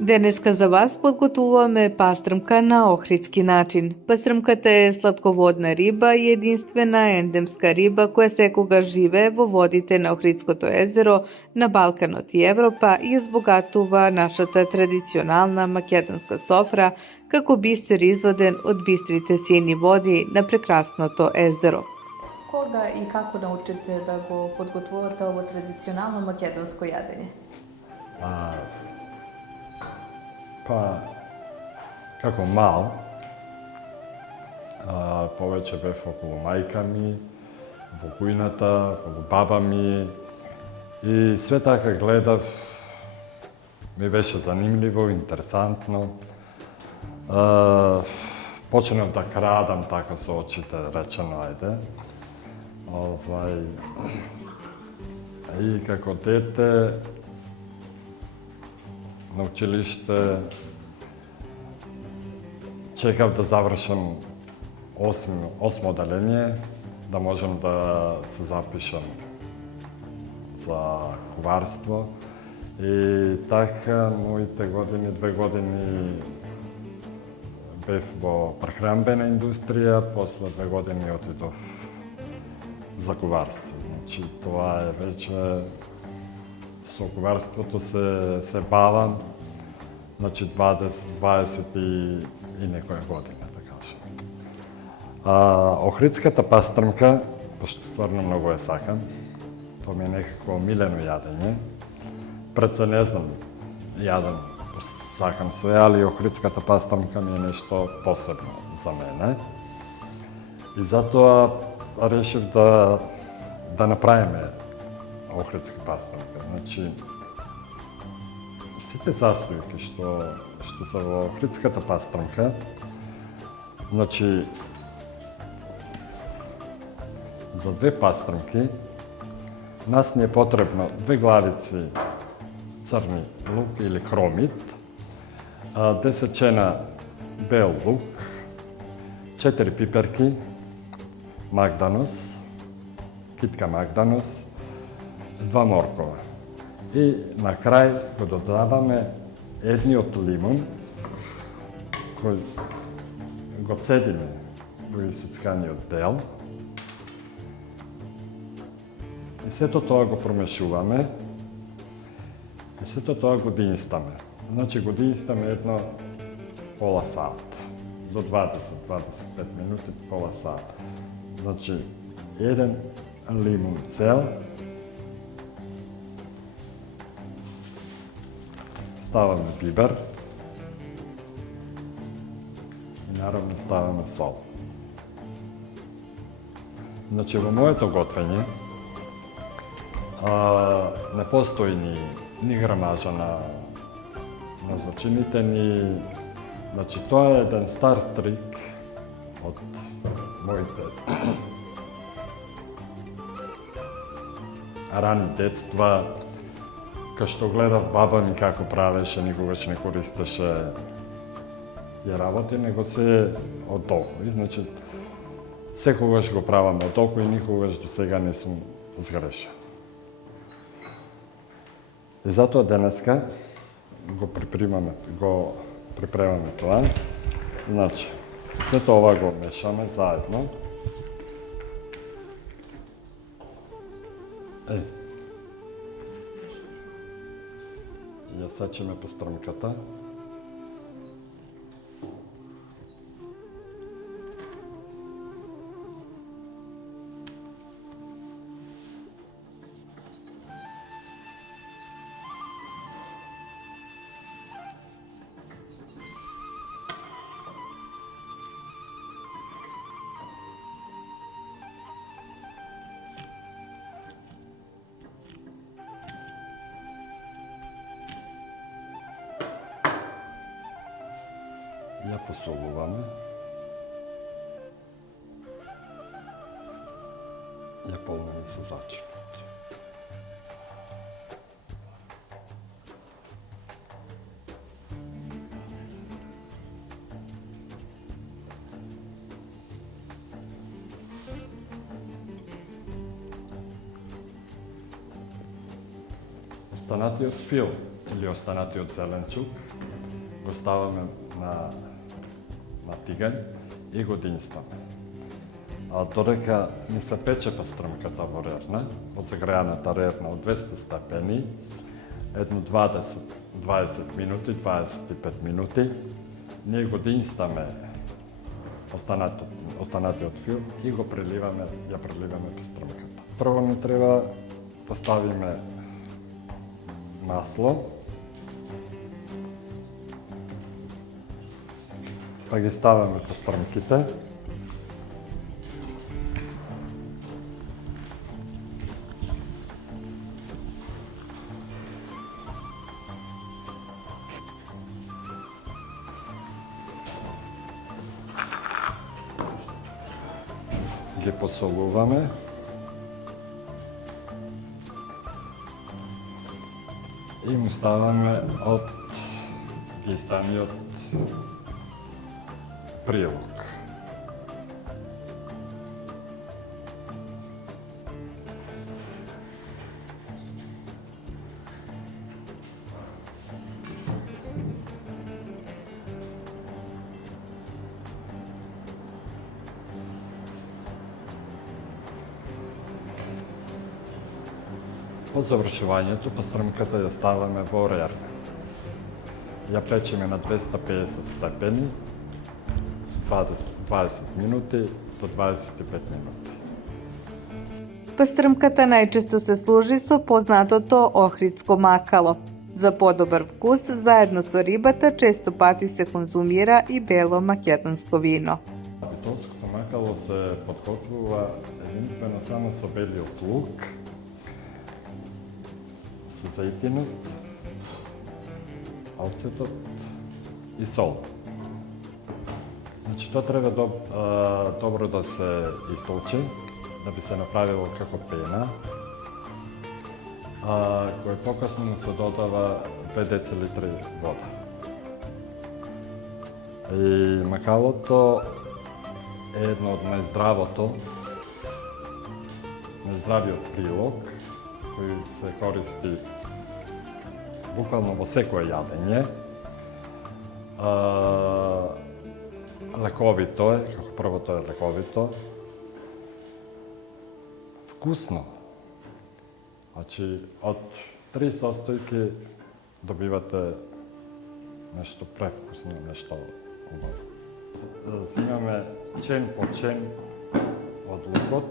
Денеска за вас подготуваме пастрмка на охридски начин. Пастрмката е сладководна риба и единствена ендемска риба која секогаш живее во водите на Охридското езеро, на Балканот и Европа и збогатува нашата традиционална македонска софра како бисер изваден од бистрите сини води на прекрасното езеро. Кога и како научите да го подготвувате ово традиционално македонско јадење? Па, како мал, повеќе бев околу мајка ми, во кујната, околу баба ми и све така гледав, ми беше занимливо, интересантно. Почнав да крадам така со очите, речено, ајде. И како дете, на училиште чекав да завршам осмо одделение, да можам да се запишам за куварство. И така, моите години, 2 години бев во прехранбена индустрија, после 2 години отидов за куварство. Значи, тоа е веќе со куварството се бавам, значи 20 и некоја година, да кажем. Охридската пастрмка, пошто стварно многу ја сакам, тоа ми е некако милено јадење. Пред се не знам, јадам, сакам све, али охридската пастрмка ми е нешто посебно за мене. И затоа решив да направиме охридска пастрмка. Значи, сите састојки што се во охридската пастрмка, значи, за 2 пастрмки, нас ни е потребно 2 главици црни лук или кромит, 10 чена бел лук, 4 пиперки, магданус, китка магданус, 2 моркова. И на крај го додаваме едниот лимун, кој го цедиме во исуцканиот дел. И сето тоа го промешуваме и сето тоа го динстаме. Значи го динстаме едно пола сат, до 20-25 минути, пола сат. Значи, еден лимун цел, ставаме бибер и наравно ставаме сол. Значи, во моето готвење не постои ни грамажа на зачините, значи, тоа е еден стар трик од моите рани детства, кај што гледав баба ми како правеше, никогаш не користеше ја работи, него се од око. И значи, секогаш го правам од око и никогаш до сега не сум сгрешен. И затоа денеска го припремаме тоа. Значи, сето ова го мешаме заедно. Ја сечеме пастрмката. Ја посолуваме. Ја полнеме со зачинот. Останатиот фил или останатиот зеленчук го ставаме на тигањ и го динстваме. А додека ни се пече пастрмката во рерна, во загрејаната рерна од 200 степени, едно 20 минути, 25 минути, ние го динстваме останатиот фил и го ја преливаме пастрмката. Прво ни треба да ставиме масло, па ги ставаме пастрмките. Ги посолуваме. И му ставаме од истаниот прилог. По завршувањето пастрмката ја ставаме во рерна. Ја печеме на 250 степени 20 минути до 25 минути. Пастрмката најчесто се служи со познатото охридско макало. За подобар вкус, заедно со рибата, често пати се конзумира и бело македонско вино. Битолското макало се подготвува единствено само со белиот лук, со зајтинот, оцетот и сол. Значи, тоа треба добро да се истолчи, да би се направило како пена, кој покасно се додава 2 децилитри вода. И макалото е едно од најздравиот прилог, кој се користи буквално во секое јадење. Лековито е, како првото е лековито. Вкусно. Значи, од 3 состојки добивате нешто превкусно, нешто убаво. Зимаме чен по чен од лукот.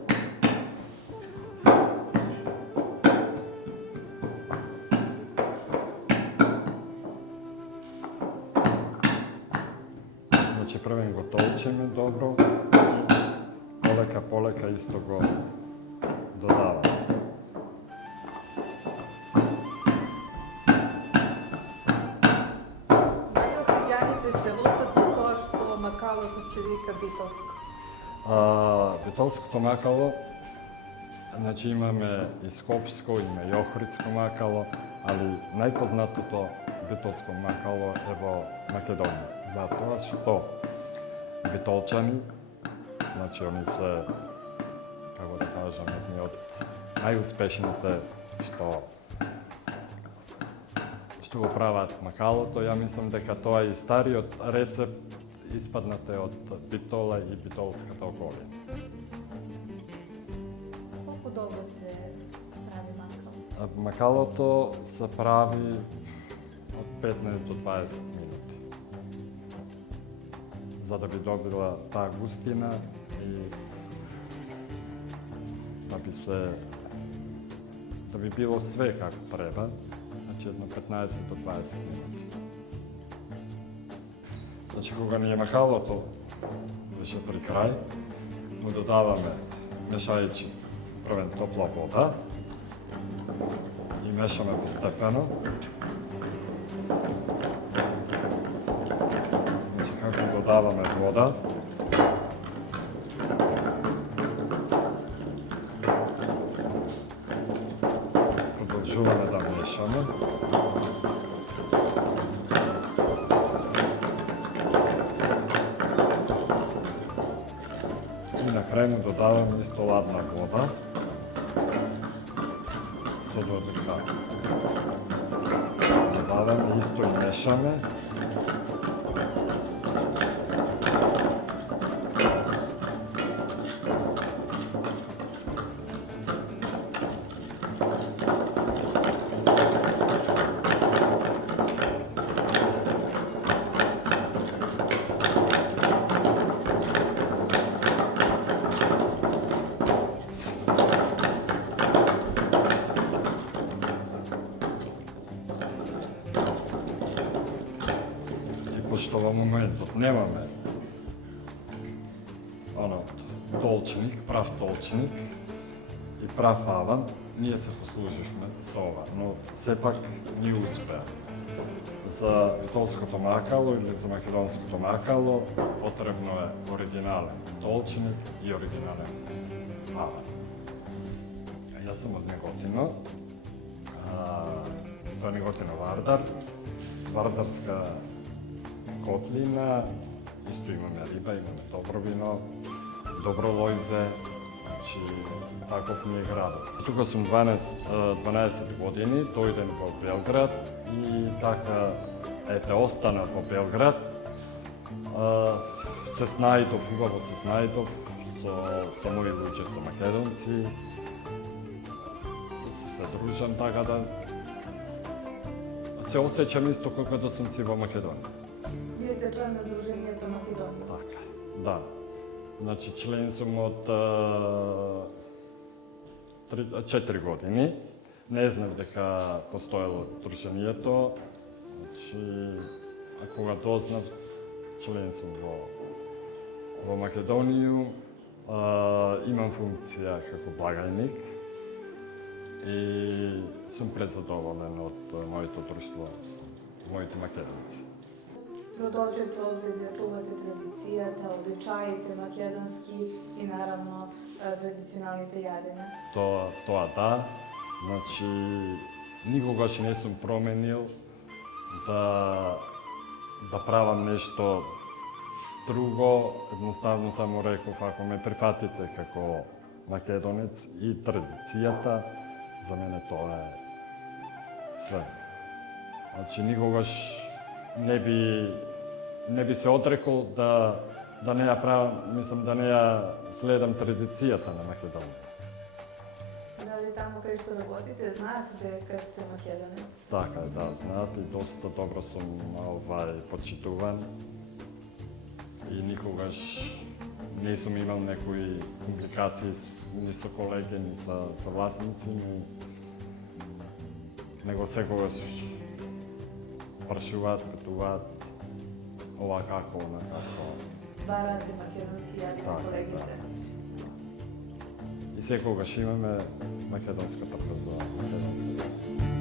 Значи, првен го толчеме добро и полека исто го додаваме. Макалото се вика битолско. Битолското макало, значи имаме и скопско, има и охридско макало, али најпознатото битолско макало е во Македонија. Затоа што битолчани, значи они се, како да кажам, едни од најуспешните што го прават макалото. Ја мислам дека тоа е и стариот рецепт испаднате од Битола и битолската околина. Колку долго се прави макало? Макалото се прави од 15 до 20 минути. За да би добила таа густина и да би било све како треба, значи едно 15 до 20 минути. Значи, кога ни е макалото беше при крај, му додаваме мешајќи првен топла вода и мешаме постепено. Значи, како додаваме вода, продолжуваме да мешаме. И на крај му додаваме исто ладна вода. Čisto dodeka dodavаме, isto i mešame. Pošto во моментот немаме толчник, прав толчник и прав аван, ние се послуживме со ова, но сепак ни успеа. За толското макало или за македонското макало потребно е оригинален толчник и оригинален аван. Јас сум од Неготино, тоа е Неготино Вардар, Вардарска котлина, исто имаме риба, имаме добро вино, добро лојзе, значи таков ми е градот. Тука сум 12 години, дојдем во Белград и така, останав во Белград. Се снајдов, убаво се снајдов со мои луѓе, со македонци, се дружам така да се осеќам исто како да сум си во Македонија. Вие сте член на Сдруженијето Македонија. Така, да. Значи, член сум од 4 години. Не знам дека постоело Сдруженијето. Значи, а кога дознав, член сум во Македонија. Имам функција како благајник и сум презадоволен од моето друштво, моите македонци. Продолжете овде да чувате традицијата, обичаите македонски и наравно традиционалните јадења. Тоа да, значи никогаш не сум променил да правам нешто друго, едноставно само реков, ако ме прифатите како македонец и традицијата, за мене тоа е све. Значи никогаш не би се отрекол да не ја правам, мислам да не ја следам традицијата на Македонија. Дали таму кај што работите, знаат дека сте македонец? Така, да, знаат и доста добро сум почитуван и никогаш не сум имал некои компликации ни со колеги, ни со власници, него секогаш прашуваат, питуваат ова како, она како. Барате македонски јадења колегите? И секогаш имаме македонска трпеза, македонска јадења.